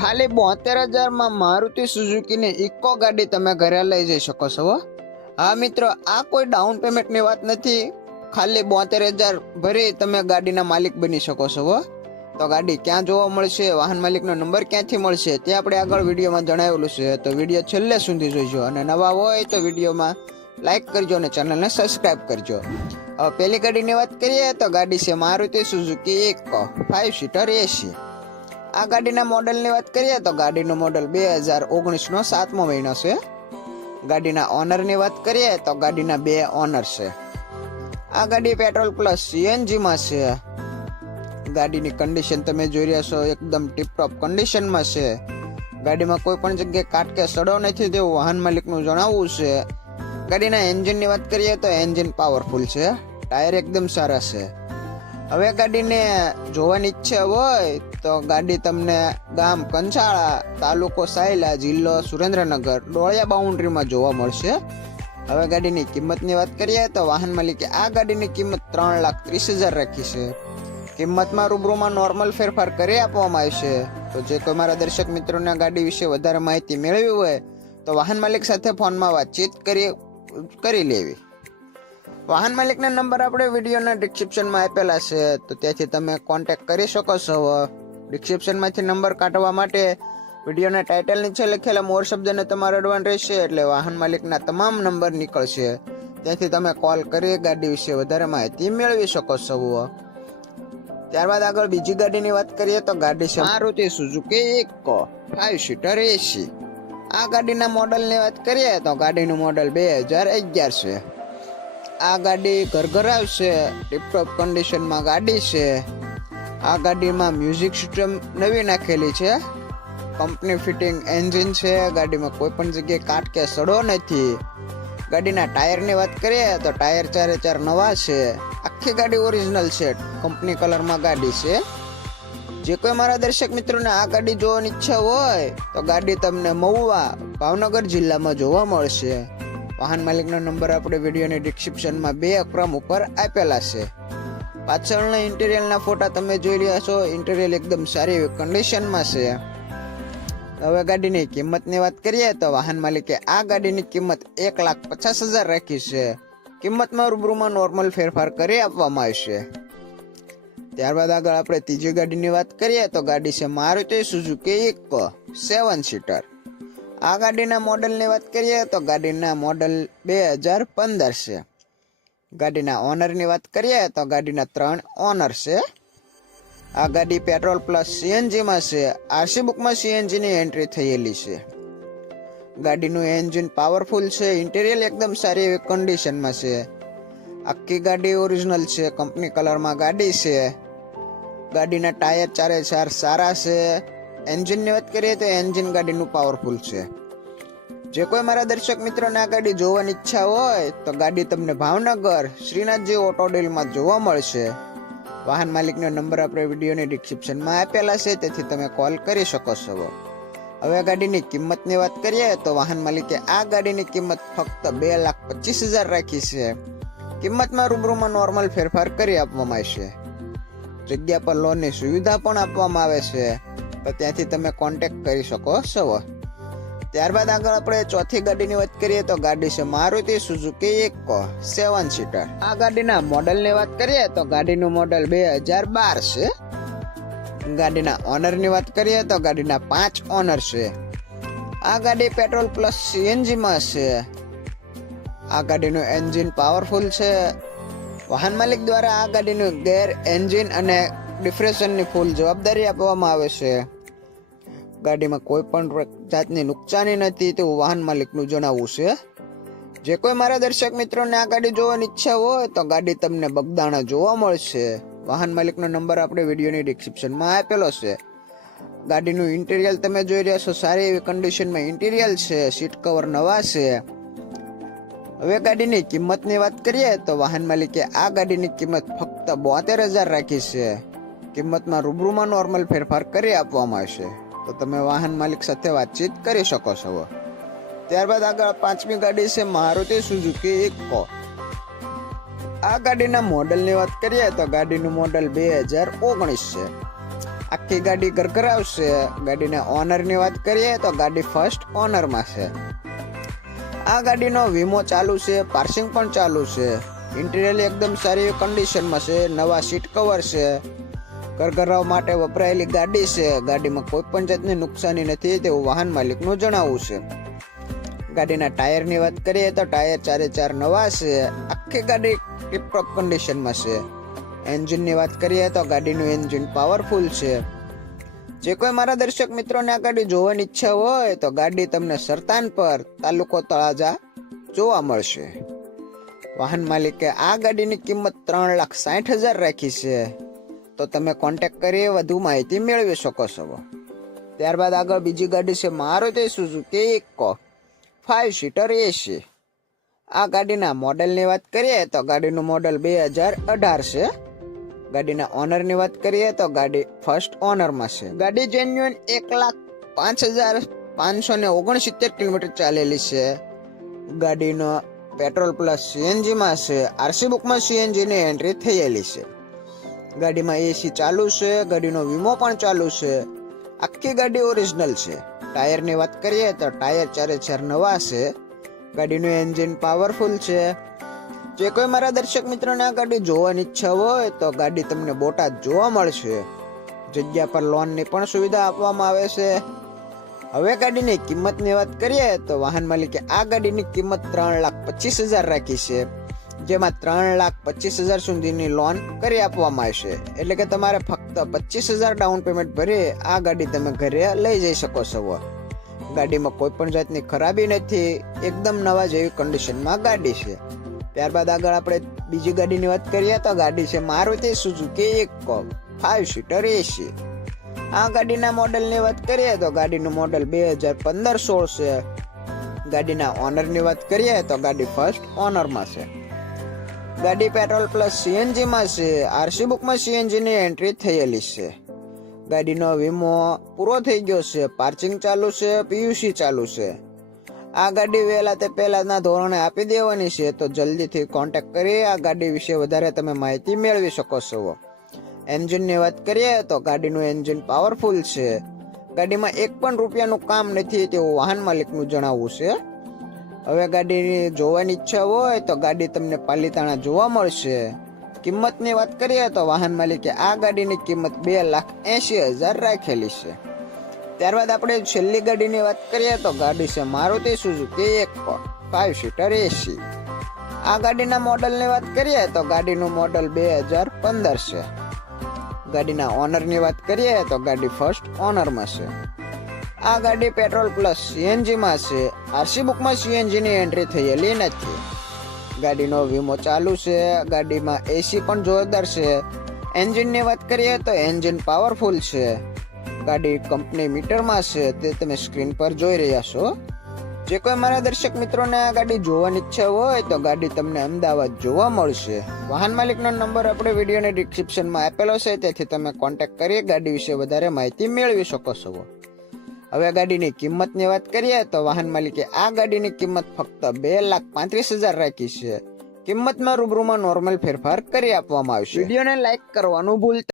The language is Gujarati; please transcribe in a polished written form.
ખાલી 72,000 માં મારુતિ સુઝુકીની ઇકો ગાડી તમે ઘરે લઈ જઈ શકો છો. હા મિત્રો, આ કોઈ ડાઉન પેમેન્ટની વાત નથી. ખાલી 72,000 ભરી તમે ગાડીના માલિક બની શકો છો. તો ગાડી ક્યાં જોવા મળશે, વાહન માલિકનો નંબર ક્યાંથી મળશે તે આપણે આગળ વિડીયોમાં જણાવેલું છે. તો વિડીયો છેલ્લે સુધી જોઈજો અને નવા હોય તો વિડીયોમાં લાઈક કરજો અને ચેનલને સબસ્ક્રાઇબ કરજો. હવે પહેલી ગાડીની વાત કરીએ તો ગાડી છે Maruti Suzuki Eeco 5 seater AC. આ ગાડીના મોડલની વાત કરીએ તો ગાડીનું મોડલ 2019 નો 7મો મહિનો છે. ગાડીના ઓનરની વાત કરીએ તો ગાડીના 2 ઓનર છે. આ ગાડી પેટ્રોલ પ્લસ સીએનજી માં છે. ગાડીની કન્ડિશન તમે જોઈ રહ્યા છો, એકદમ ટીપટોપ કન્ડિશનમાં છે. ગાડીમાં કોઈ પણ જગ્યાએ કાટ કે સડો નથી તેવું વાહન માલિકનું જણાવવું છે. ગાડીના એન્જિનની વાત કરીએ તો એન્જિન પાવરફુલ છે. ટાયર એકદમ સારા છે. હવે ગાડીને જોવાની ઈચ્છા હોય તો ગાડી તમને ગામ કંસાળા, તાલુકો સાયલા, જિલ્લો સુરેન્દ્રનગર, ડોળિયા બાઉન્ડ્રીમાં જોવા મળશે. હવે ગાડીની કિંમતની વાત કરીએ તો વાહન માલિકે આ ગાડીની કિંમત 3,30,000 રાખી છે. કિંમતમાં રૂબરૂમાં નોર્મલ ફેરફાર કરી આપવામાં આવશે. તો જે કોઈ મારા દર્શક મિત્રોને ગાડી વિશે વધારે માહિતી મેળવી હોય તો વાહન માલિક સાથે ફોનમાં વાતચીત કરી લેવી. વાહન માલિકના નંબર આપણે વિડીયોના ડિસ્ક્રિપ્શનમાં આપેલા છે, તો ત્યાંથી તમે કોન્ટેક્ટ કરી શકો છો. ડિસ્ક્રિપ્શનમાંથી નંબર કાઢવા માટે વિડીયોના ટાઇટલ નીચે લખેલા મોર શબ્દને તમારે અડવાનું રહેશે, એટલે વાહન માલિકના તમામ નંબર નીકળશે. ત્યાંથી તમે કોલ કરી ગાડી વિશે વધારે માહિતી મેળવી શકો છો. ત્યારબાદ આગળ બીજી ગાડીની વાત કરીએ તો ગાડી છે Maruti Suzuki Eeco 5 seater AC. આ ગાડીના મોડલની વાત કરીએ તો ગાડીનું મોડલ 2011 છે. આ ગાડી ઘરઘરાવ છે, ટીપટોપ કન્ડિશનમાં ગાડી છે. આ ગાડીમાં મ્યુઝિક સિસ્ટમ નવી નાખેલી છે. કંપની ફિટિંગ એન્જિન છે. ગાડીમાં કોઈ પણ જગ્યાએ કાટ કે સડો નથી. ગાડીના ટાયરની વાત કરીએ તો ટાયર 4 નવા છે. આખી ગાડી ઓરિજિનલ છે, કંપની કલરમાં ગાડી છે. જે કોઈ મારા દર્શક મિત્રોને આ ગાડી જોવાની ઈચ્છા હોય તો ગાડી તમને મહુવા, ભાવનગર જિલ્લામાં જોવા મળશે. વાહન માલિકનો નંબર આપણે વિડીયોની ડિસ્ક્રિપ્શનમાં 2 ક્રમ ઉપર આપેલા છે. પાછળના ઇન્ટિરિયરના ફોટા તમે જોઈ રહ્યા છો. ઇન્ટિરિયર એકદમ સારી એવી કન્ડિશનમાં છે. હવે ગાડીની કિંમતની વાત કરીએ તો વાહન માલિકે આ ગાડીની કિંમત 1,50,000 રાખી છે. કિંમતમાં રૂબરૂમાં નોર્મલ ફેરફાર કરી આપવામાં આવશે. ત્યારબાદ આગળ આપણે ત્રીજી ગાડીની વાત કરીએ તો ગાડી છે મારુતિ સુઝુકી ઇકો 7 સીટર. આ ગાડીના મોડલની વાત કરીએ તો ગાડીના મોડલ 2015 છે. ગાડીના ઓનરની વાત કરીએ તો ગાડીના 3 ઓનર છે. આ ગાડી પેટ્રોલ પ્લસ સીએનજીમાં છે. આરસી બુકમાં સીએનજીની એન્ટ્રી થયેલી છે. ગાડીનું એન્જિન પાવરફુલ છે. ઇન્ટિરિયર એકદમ સારી એવી કન્ડિશનમાં છે. આખી ગાડી ઓરિજિનલ છે, કંપની કલરમાં ગાડી છે. ગાડીના ટાયર 4 સારા છે. એન્જિનની વાત કરીએ તો એન્જિન ગાડીનું પાવરફુલ છે. જે કોઈ મારા દર્શક મિત્રોને આ ગાડી જોવાની ઈચ્છા હોય તો ગાડી તમને ભાવનગર શ્રીનાથજી ઓટો ડીલમાં જોવા મળશે. વાહન માલિકનો નંબર આપણે વિડીયોની ડિસ્ક્રિપ્શનમાં આપેલા છે, તેથી તમે કોલ કરી શકો છો. હવે ગાડીની કિંમતની વાત કરીએ તો વાહન માલિકે આ ગાડીની કિંમત ફક્ત 2,25,000 રાખી છે. કિંમતમાં રૂબરૂમાં નોર્મલ ફેરફાર કરી આપવામાં આવશે. જગ્યા પર લોનની સુવિધા પણ આપવામાં આવે છે, તો ત્યાંથી તમે કોન્ટેક્ટ કરી શકો છો. ત્યારબાદ આગળ આપણે ચોથી ગાડીની વાત કરીએ તો ગાડી છે મારુતિ સુઝુકી ઇકો 7 સીટર. આ ગાડીના મોડલની વાત કરીએ તો ગાડીનું મોડલ 2012 છે. ગાડીના ઓનરની વાત કરીએ તો ગાડીના 5 ઓનર છે. આ ગાડી પેટ્રોલ પ્લસ સીએનજીમાં છે. આ ગાડીનું એન્જિન પાવરફુલ છે. વાહન માલિક દ્વારા આ ગાડીનું ગેર, એન્જિન અને ડિફ્રેશનની ફૂલ જવાબદારી આપવામાં આવે છે. ગાડીમાં કોઈ પણ જાતની નુકસાની નથી તેવું વાહન માલિકનું જણાવવું છે. જે કોઈ મારા દર્શક મિત્રોને આ ગાડી જોવાની ઈચ્છા હોય તો ગાડી તમને બગદાણા જોવા મળશે. વાહન માલિકનો નંબર આપણે વિડીયોની ડિસ્ક્રિપ્શનમાં આપેલો છે. ગાડીનું ઇન્ટિરિયર તમે જોઈ રહ્યા છો, સારી એવી કન્ડિશનમાં ઇન્ટિરિયર છે. સીટ કવર નવા છે. હવે ગાડીની કિંમતની વાત કરીએ તો વાહન માલિકે આ ગાડીની કિંમત ફક્ત 72,000 રાખી છે. કિંમતમાં રૂબરૂમાં નોર્મલ ફેરફાર કરી આપવામાં આવશે, તો તમે વાહન માલિક સાથે વાતચીત કરી શકો છો. ત્યારબાદ આગળ પાંચમી ગાડી છે મારુતિ સુઝુકી ઇકો. આ ગાડીના મોડલની વાત કરીએ તો ગાડીનું મોડલ 2019 છે. આખી ગાડી ઘર આવશે. ગાડીના ઓનરની વાત કરીએ તો ગાડી ફર્સ્ટ ઓનરમાં છે. આ ગાડીનો વીમો ચાલુ છે, પાર્સિંગ પણ ચાલુ છે. ઇન્ટિરિયર એકદમ સારી કન્ડિશનમાં છે. નવા સીટ કવર છે. ઘરઘરાવ માટે વપરાયેલી ગાડી છે. ગાડીમાં કોઈ પણ જાતની નુકસાની નથી તેવું વાહન માલિકનું જણાવવું છે. ગાડીના ટાયરની વાત કરીએ તો ટાયર 4 નવા છે. આખી ગાડી ટીપટોપ કન્ડિશનમાં છે. એન્જિનની વાત કરીએ તો ગાડીનું એન્જિન પાવરફુલ છે. જે કોઈ મારા દર્શક મિત્રોને આ ગાડી જોવાની ઈચ્છા હોય તો ગાડી તમને સરતાનપર, તાલુકો તળાજા જોવા મળશે. વાહન માલિકે આ ગાડીની કિંમત 3,60,000 રાખી છે. તો તમે કોન્ટેક્ટ કરી વધુ માહિતી મેળવી શકો છો. ત્યારબાદ આગળ બીજી ગાડી છે Maruti Suzuki Eeco 5 seater AC. આ ગાડીના મોડેલની વાત કરીએ તો ગાડીનું મોડેલ 2018 છે. ગાડીના ઓનરની વાત કરીએ તો ગાડી ફર્સ્ટ ઓનરમાં છે. ગાડી જેન્યુઅન 1,05,569 કિલોમીટર ચાલેલી છે. ગાડીનો પેટ્રોલ પ્લસ CNG માં છે. RC બુકમાં CNG ની એન્ટ્રી થયેલી છે. ગાડીમાં AC ચાલુ છે. ગાડીનો વીમો પણ ચાલુ છે. આખી ગાડી ઓરિજિનલ છે. ટાયરની વાત કરીએ તો ટાયર 4 નવા છે. ગાડીનું એન્જિન પાવરફુલ છે. જે કોઈ મારા દર્શક મિત્રોને આ ગાડી જોવાની ઈચ્છા હોય તો ગાડી તમને બોટાદ જોવા મળશે. જગ્યા પર લોનની પણ સુવિધા આપવામાં આવે છે. હવે ગાડીની કિંમતની વાત કરીએ તો વાહન માલિકે આ ગાડીની કિંમત 3,25,000 રાખી છે. જેમાં 3,25,000 સુધીની લોન કરી આપવામાં આવશે. એટલે કે તમારે ફક્ત 25,000 ડાઉન પેમેન્ટ ભરી આ ગાડી તમે ઘરે લઈ જઈ શકો છો. ગાડીમાં કોઈ પણ જાતની ખરાબી નથી. એકદમ નવા જેવી કન્ડિશનમાં ગાડી છે. ત્યારબાદ આગળ આપણે બીજી ગાડીની વાત કરીએ તો ગાડી છે Maruti Suzuki Eeco 5 seater AC. આ ગાડીના મોડેલની વાત કરીએ તો ગાડીનું મોડેલ 2015-16 છે. ગાડીના ઓનરની વાત કરીએ તો ગાડી ફર્સ્ટ ઓનરમાં છે. ગાડી પેટ્રોલ પ્લસ CNG માં છે. RC બુકમાં CNG ની એન્ટ્રી થયેલી છે. ગાડીનો વીમો પૂરો થઈ ગયો છે. પાર્કિંગ ચાલુ છે. PUC ચાલુ છે. આ ગાડી વહેલા તે પહેલાના ધોરણે આપી દેવાની છે. તો જલ્દીથી કોન્ટેક્ટ કરી આ ગાડી વિશે વધારે તમે માહિતી મેળવી શકો છો. એન્જિનની વાત કરીએ તો ગાડીનું એન્જિન પાવરફુલ છે. ગાડીમાં એક પણ રૂપિયાનું કામ નથી તેવું વાહન માલિકનું જણાવવું છે. હવે ગાડી જોવાની ઈચ્છા હોય તો ગાડી તમને પાલીતાણા જોવા મળશે. કિંમતની વાત કરીએ તો વાહન માલિકે આ ગાડીની કિંમત 2,80,000 રાખેલી છે. ત્યારબાદ આપણે છેલ્લી ગાડીની વાત કરીએ તો ગાડી છે Maruti Suzuki Eeco 5 seater AC. આ ગાડીના મોડેલની વાત કરીએ તો ગાડીનું મોડેલ 2015 છે. ગાડીના ઓનરની વાત કરીએ તો ગાડી ફર્સ્ટ ઓનરમાં છે. આ ગાડી પેટ્રોલ પ્લસ CNG માં છે. RC બુકમાં CNG ની એન્ટ્રી થયેલી નથી. ગાડીનો વીમો ચાલુ છે. ગાડીમાં AC પણ જોરદાર છે. એન્જિનની વાત કરીએ તો એન્જિન પાવરફુલ છે. ગાડી કંપની મીટરમાં છે તે તમે સ્ક્રીન પર જોઈ રહ્યા છો. જે કોઈ મારા દર્શક મિત્રોને આ ગાડી જોવાની ઈચ્છા હોય તો ગાડી તમને અમદાવાદ જોવા મળશે. વાહન માલિકનો નંબર આપણે વિડીયોની ડિસ્ક્રિપ્શનમાં આપેલો છે, તેથી તમે કોન્ટેક્ટ કરી ગાડી વિશે વધારે માહિતી મેળવી શકો છો. હવે ગાડીની કિંમતની વાત કરીએ તો વાહન માલિકે આ ગાડીની કિંમત ફક્ત 2,35,000 રાખી છે. કિંમતમાં રૂબરૂમાં નોર્મલ ફેરફાર કરી આપવામાં આવશે. વિડીયોને લાઈક કરવાનું ભૂલતા